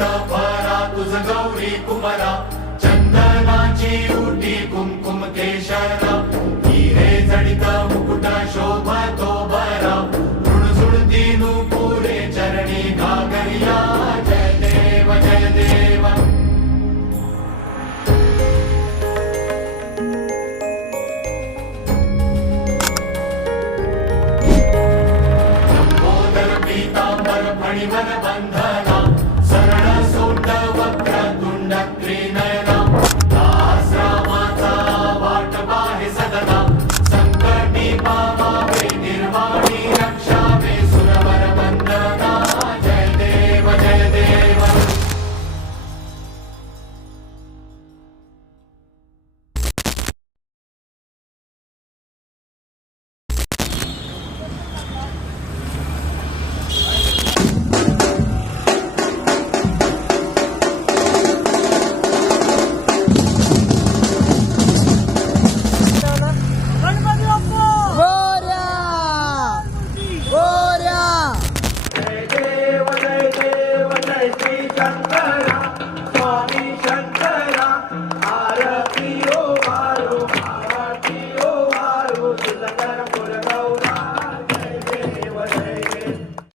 जडित भरा तुझ गौरी कुमरा चंदनाची उटी कुमकुम केशरा हिरे जडित मुकुट शोभतो बरा ऋणझुळती नुपुरे चरणी घागरिया जय देव जय देव लंबोदर पीतांबर फणिवर बंध